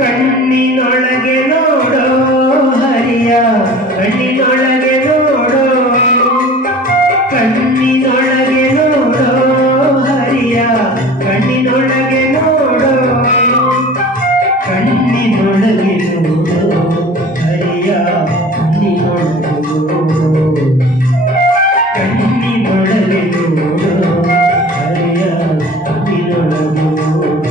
ಕಣ್ಣಿನೊಳಗೆ ನೋಡೋ ಹರಿಯ, ಕಣ್ಣಿನೊಳಗೆ ನೋಡೋ, ಕಣ್ಣಿನೊಳಗೆ ನೋಡೋ ಹರಿಯ, ಕಣ್ಣಿನೊಳಗೆ ನೋಡೋ, ಕಣ್ಣಿನೊಳಗೆ ನೋಡೋ ಹರಿಯ, ಕಣ್ಣಿನೊಳಗೆ ನೋಡೋ, ಕಣ್ಣಿನೊಳಗೆ ನೋಡೋ ಹರಿಯ, ಕಣ್ಣಿನೊಳಗೆ ನೋಡೋ.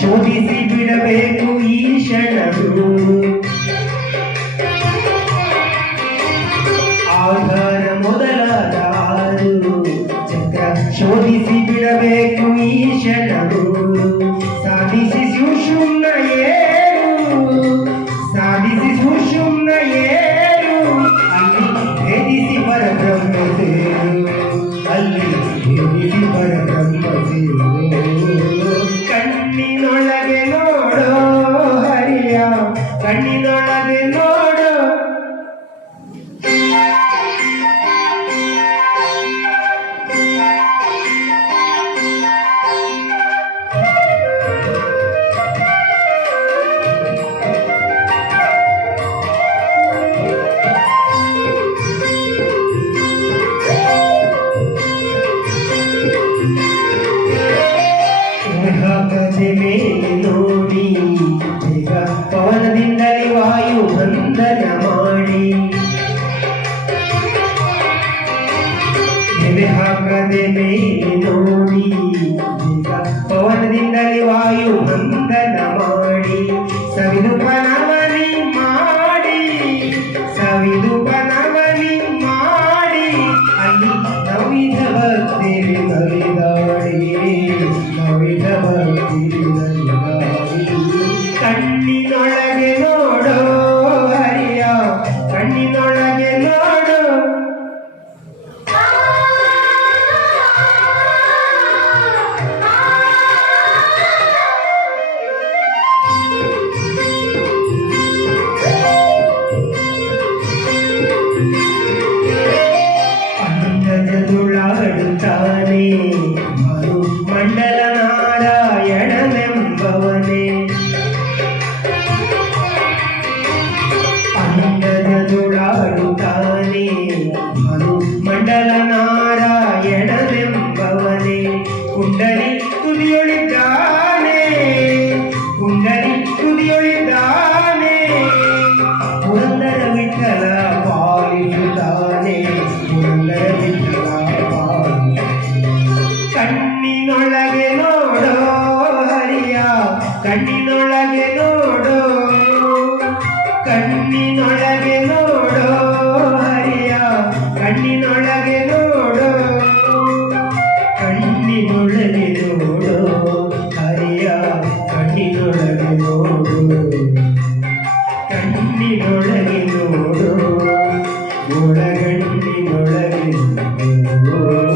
ಶೋಧಿಸಿ ಬಿಡಬೇಕು ಈ ಕ್ಷಣವು, ಆಧಾರ ಮೊದಲಾದ ಆರು ಚಕ್ರ ಶೋಧಿಸಿ ಬಿಡಬೇಕು ಈ ಕ್ಷಣವು. ಸಾಧಿಸಿ ಸುಷುಮ್ನ ಏರು, ಸಾಧಿಸಿ ಸುಷುಮ್ನ ಏರು, ಅಲ್ಲಿ ಭೇದಿಸಿ ಪರಬ್ರಹ್ಮ ಸೇರು, ಅಲ್ಲಿ ಭೇದಿಸಿ ಪರಬ್ರಹ್ಮ ಸೇರು. ಕಣ್ಣಿನೊಳಗೆ ನೋಡೋ ಹರಿಯ, ಕಣ್ಣಿನೊಳಗೆ ನೋಡೋ. ಮೇಲೆ ನೋಡಿ ಬೇಗ ಪವನದಿಂದಲೇ ವಾಯು ಬಂಧನ ಮಾಡಿ, ಎಲೆ ಹಾಕದೆ ಮೇಲೆ ನೋಡಿ ಬೇಗ ಪವನದಿಂದಲೇ ವಾಯು ಬಂಧನ ಮಾಡಿ, ಸವಿದು ಪನವಲಿ ಮಾಡಿ, ಸವಿದು ಪನವಲಿ ಮಾಡಿ, ಅಲ್ಲಿ ನವಿದ ಭಕ್ತಿರಿ ನಲಿದಾಡಿ, ನವಿದ ಭಕ್ತಿರಿ ನಲಿದಾಡಿ. ಕಣ್ಣಿನೊಳಗೆ ನೋಡೋ ಹರಿಯ, ಕಣ್ಣಿನೊಳಗೆ ನೋಡೋ. ಅಂಗಜದುಳಾಡುತ್ತಾನೆ ಮರು ಮಂಡಲ ನಾರಾಯಣನೆಂಬವನೇ, ಅಂಗಜದುಳಾಡುತ್ತಾನೆ ಮರು ಮಂಡಲ ನಾರಾಯಣನೆಂಬವನೇ. ಕುಂಡಲಿ ತುದಿಯೊಳಿದ್ದಾನೆ, ಕುಂಡಲಿ ತುದಿಯೊಳಿದ್ದಾನೆ, ಪುರಂದರ ವಿಠಲ ಪಾಲಿಸುತ್ತಾನೆ, ಪುರಂದರ ವಿಠಲ ಪಾಲಿಸುತ್ತಾನೆ. ಕಣ್ಣಿನೊಳಗೆ ನೋಡೋ ಹರಿಯ, ಕಣ್ಣಿನೊಳಗೆ ನೋಡೋ, ಕಣ್ಣಿನೊಳಗೆ ನೋಡೋ ಹರಿಯ, ಕಣ್ಣಿನೊಳಗೆ ನೋಡೋ, ಕಣ್ಣಿನೊಳಗೆ ನೋಡೋ ಹರಿಯ, ಕಣ್ಣಿನೊಳಗೆ ನೋಡೋ, ಕಣ್ಣಿನೊಳಗೆ ನೋಡೋ, ಒಳಗಣ್ಣಿನೊಳಗೆ ನೋಡೋ.